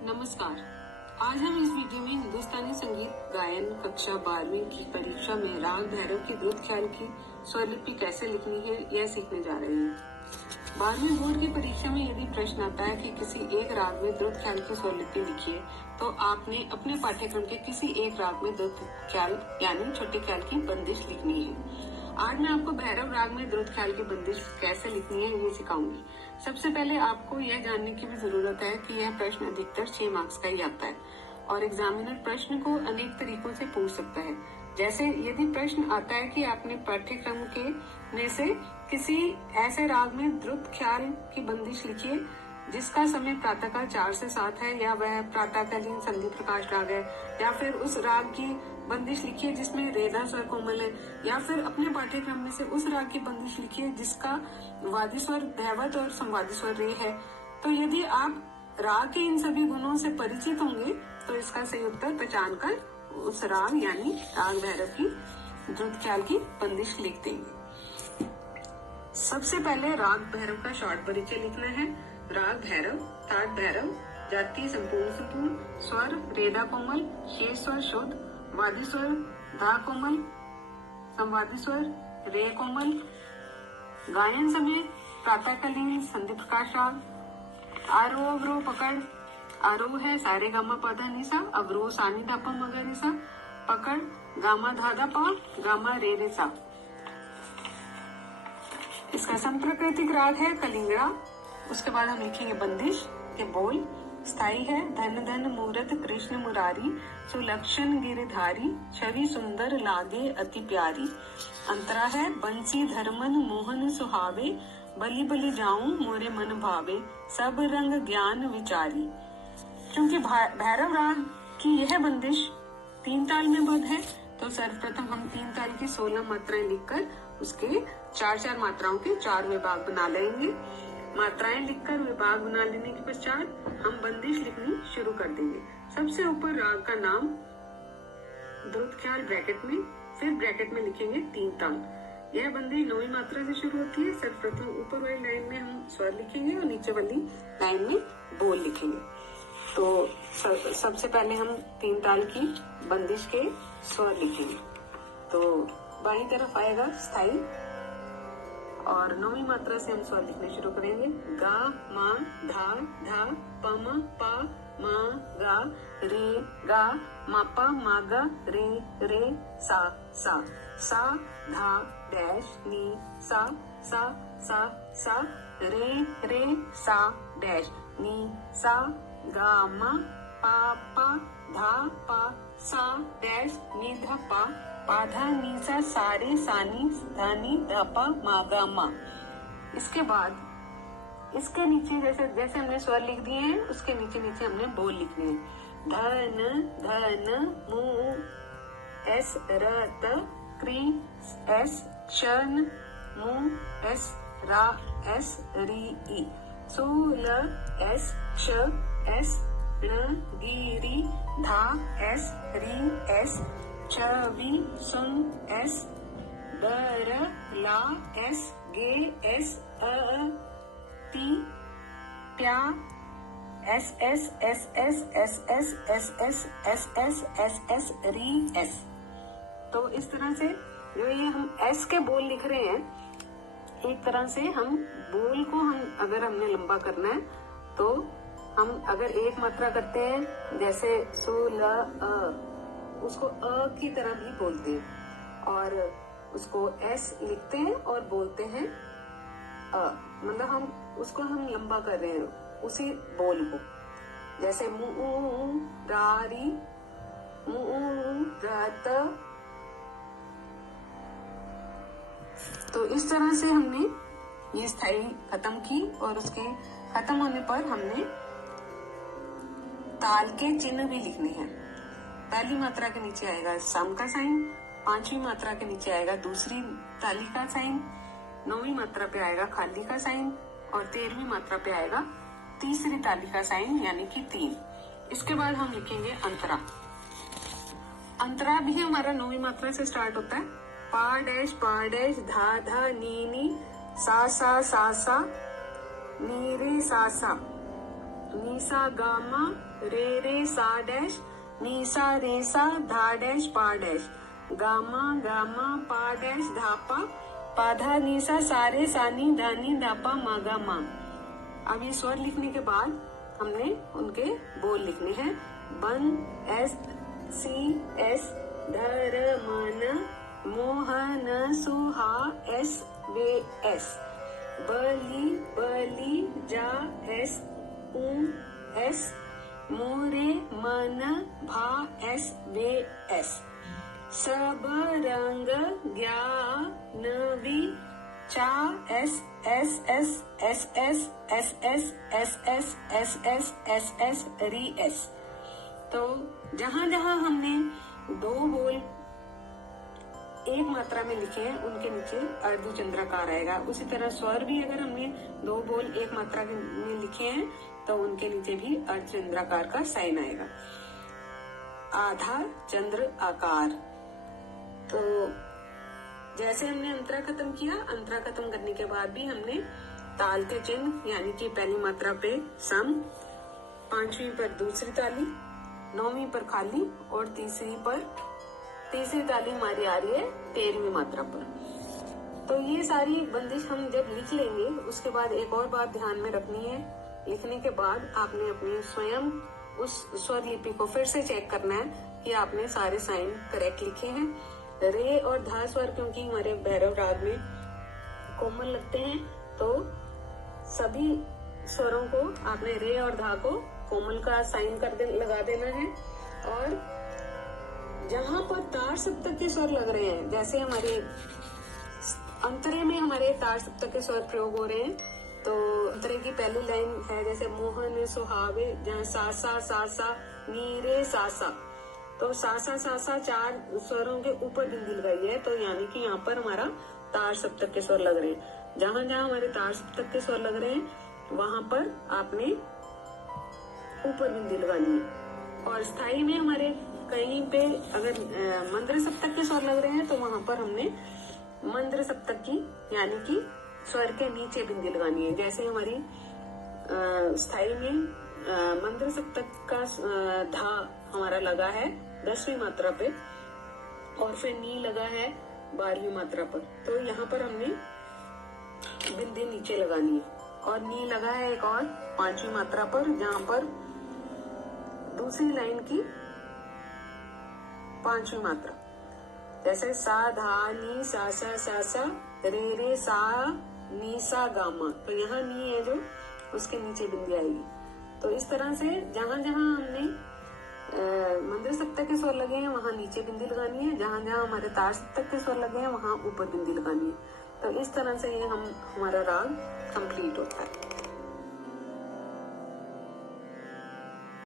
नमस्कार। आज हम इस वीडियो में हिंदुस्तानी संगीत गायन कक्षा 12वीं की परीक्षा में राग भैरव की द्रुत ख्याल की स्वरलिपि कैसे लिखनी है यह सीखने जा रहे हैं। 12वीं बोर्ड की परीक्षा में यदि प्रश्न आता है कि किसी एक राग में द्रुत ख्याल की स्वरलिपि लिखिए, तो आपने अपने पाठ्यक्रम के किसी एक राग में द्रुत ख्याल यानी छोटे ख्याल की बंदिश लिखनी है। आज मैं आपको भैरव राग में द्रुत ख्याल की बंदिश कैसे लिखनी है ये सिखाऊंगी। सबसे पहले आपको यह जानने की भी जरूरत है कि यह प्रश्न अधिकतर 6 मार्क्स का ही आता है और एग्जामिनर प्रश्न को अनेक तरीकों से पूछ सकता है। जैसे यदि प्रश्न आता है कि आपने पाठ्यक्रम के में से किसी ऐसे राग में द्रुत ख्याल की बंदिश लिखिए जिसका समय प्रातःकाल 4 से 7 है, या वह प्रातःकालीन संधि प्रकाश राग है, या फिर उस राग की बंदिश लिखिए जिसमें रेदा स्वर कोमल है, या फिर अपने पाठ्यक्रम में से उस राग की बंदिश लिखिए जिसका वादी स्वर धैवत और संवादी स्वर रे है। तो यदि आप राग के इन सभी गुणों से परिचित होंगे तो इसका सही उत्तर पहचान कर उस राग यानी राग भैरव की द्रुत ख्याल की बंदिश लिख देंगे। सबसे पहले राग भैरव का शॉर्ट परिचय लिखना है। राग भैरव, ताट भैरव, जाति संपूर्ण संपूर्ण, स्वर रेदा कोमल, शेष स्वर शुद्ध, वादी स्वर धा कोमल, संवादी स्वर रे कोमल। गायन समय प्रातःकालीन संधि प्रकाश राग। आरोह अवरोह पकड़। आरोह है सारे गामा पाधा निसा, अवरोह सानी धापा मगर निसा, पकड़ गामा धाधा पा, गामा रे रे सा। इसका संप्रकृतिक राग है कलिंगड़ा। उसके बाद हम लिखेंगे बंदिश के बोल। स्थाई है धन धन मूरत कृष्ण मुरारी, सुलक्षण गिरधारी, छवि सुंदर लागे अति प्यारी। अंतरा है बंसी धर्मन मोहन सुहावे, बलि बलि जाऊं मोरे मन भावे, सब रंग ज्ञान विचारी। क्योंकि भैरव राग की यह बंदिश 3 ताल में बद्ध है, तो सर्वप्रथम हम 3 ताल की 16 मात्राएं लिखकर उसके 4-4 मात्राओं के 4 विभाग बना लेंगे। मात्राएं लिखकर विभाग बना लेने के पश्चात हम बंदिश लिखनी शुरू कर देंगे। सबसे ऊपर राग का नाम द्रुत ख्याल ब्रैकेट में, फिर ब्रैकेट में लिखेंगे 3 ताल। यह बंदिश 9वीं मात्रा से शुरू होती है। सर्वप्रथम ऊपर वाली लाइन में हम स्वर लिखेंगे और नीचे वाली लाइन में बोल लिखेंगे। तो सबसे पहले हम 3 ताल की बंदिश के स्वर लिखेंगे। तो बाईं तरफ आएगा स्थाई और 9वीं मात्रा से हम स्वर लिखने शुरू करेंगे। गा मा धा धा पम पा मा गा रे गा मा पा मा गा रे रे सा सा सा धा डैश नी सा सा सा सा रे रे सा डैश नी सा गा मा पा पा धा पा सा डैश नी धा पा पाधा नीसा सारे सानी धानी धापा मागा मा। इसके बाद इसके नीचे जैसे जैसे हमने स्वर लिख दिए हैं उसके नीचे नीचे हमने बोल लिखने हैं। धन धन मु एस रत क्री एस शन मु एस रा एस री ई सूल एस श एस न गिरी धा एस री एस छवि सुन एस दर ला एस गे एस ती प्या S S S S S S S S S S S S री एस। तो इस तरह से जो ये हम एस के बोल लिख रहे हैं, एक तरह से हम बोल को हम अगर हमने लंबा करना है तो हम अगर एक मात्रा करते हैं जैसे सो ल उसको अ की तरह भी बोलते हैं और उसको एस लिखते हैं और बोलते हैं अ, मतलब हम उसको हम लंबा कर रहे हैं उसी बोल को। जैसे मु रारी मु रात। तो इस तरह से हमने ये स्थाई खत्म की और उसके खत्म होने पर हमने ताल के चिन्ह भी लिखने हैं। पहली मात्रा के नीचे आएगा सम का साइन, 5वीं मात्रा के नीचे आएगा दूसरी ताली का साइन, 9वीं मात्रा पे आएगा खाली का साइन और 13वीं मात्रा पे आएगा तीसरी ताली का साइन यानी कि 3। इसके बाद हम लिखेंगे अंतरा। अंतरा भी हमारा 9वीं मात्रा से स्टार्ट होता है। पा डैश धा धा नी नी सा सा नी रे सा सा नी सा गामा रे सा डैश, नी सा रे सा, धा डैश पा डैश, गामा गामा पा डैश धा पा, पाधा नी सा, सारे सानी धानी धापा मागा मा। अब ये स्वर लिखने के बाद हमने उनके बोल लिखने हैं। बन एस सी एस, धर मन मोहन सुहा एस वे एस, बली बली जा एस ऊ एस, मोरे मन भा एस वे एस, सब रंग ज्ञान वी चा S S S S S S S S S S S S S री एस। तो जहां जहां हमने दो बोल एक मात्रा में लिखे हैं उनके नीचे अर्धचंद्राकार आएगा। उसी तरह स्वर भी अगर हमने दो बोल एक मात्रा में लिखे हैं तो उनके नीचे भी अर्धचंद्राकार का साइन आएगा। आधार चंद्र आकार। तो जैसे हमने अंतरा खत्म किया, अंतरा खत्म करने के बाद भी हमने ताल के चिन्ह यानी कि पहली मात्रा पे सम, पांचवी पर दूसरी ताली, नौवीं पर खाली और तीसरी ताली हमारी आ रही है 13वीं मात्रा पर। तो ये सारी बंदिश हम जब लिख लेंगे उसके बाद एक और बात ध्यान में रखनी है, लिखने के बाद आपने अपने स्वयं उस स्वर लिपि को फिर से चेक करना है कि आपने सारे साइन करेक्ट लिखे हैं। रे और धा स्वर क्योंकि हमारे भैरव राग में कोमल लगते हैं, तो सभी स्वरों को आपने रे और धा को कोमल का साइन लगा देना है। और जहां पर तार सप्तक के स्वर लग रहे हैं, जैसे हमारे अंतरे में हमारे तार सप्तक के स्वर प्रयोग हो रहे हैं, तो अंतरे की पहली लाइन है जैसे मोहन सुहावे, जहाँ सा नी रे सा, तो सा चार स्वरों के ऊपर बिंदी लगाई है, तो यानी कि यहाँ पर हमारा तार सप्तक के स्वर लग रहे हैं। जहां जहां हमारे तार सप्तक के स्वर लग रहे हैं वहां पर आपने ऊपर बिंदी लगानी है। और स्थाई में हमारे कहीं पे अगर मंद्र सप्तक के स्वर लग रहे हैं तो वहां पर हमने मंद्र सप्तक की यानी कि स्वर के नीचे बिंदी लगानी है। जैसे हमारी स्थाई में मंद्र सप्तक का धा हमारा लगा है 10वीं मात्रा पे और फिर नी लगा है 12वीं मात्रा पर, तो यहाँ पर हमने बिंदी नीचे लगानी है। और नी लगा है एक और 5वीं मात्रा पर, जहाँ पर दूसरी लाइन की 5वीं मात्रा, जैसे सा धा नी सा रे सा नी सा गामा, तो यहाँ नी है जो उसके नीचे बिंदी आएगी। तो इस तरह से जहां जहां हमने मंद्र सप्तक के स्वर लगे हैं वहां नीचे बिंदी लगानी है, जहां जहां हमारे तार सप्तक के स्वर लगे हैं वहां ऊपर बिंदी लगानी है। तो इस तरह से ये हमारा राग कंप्लीट होता है।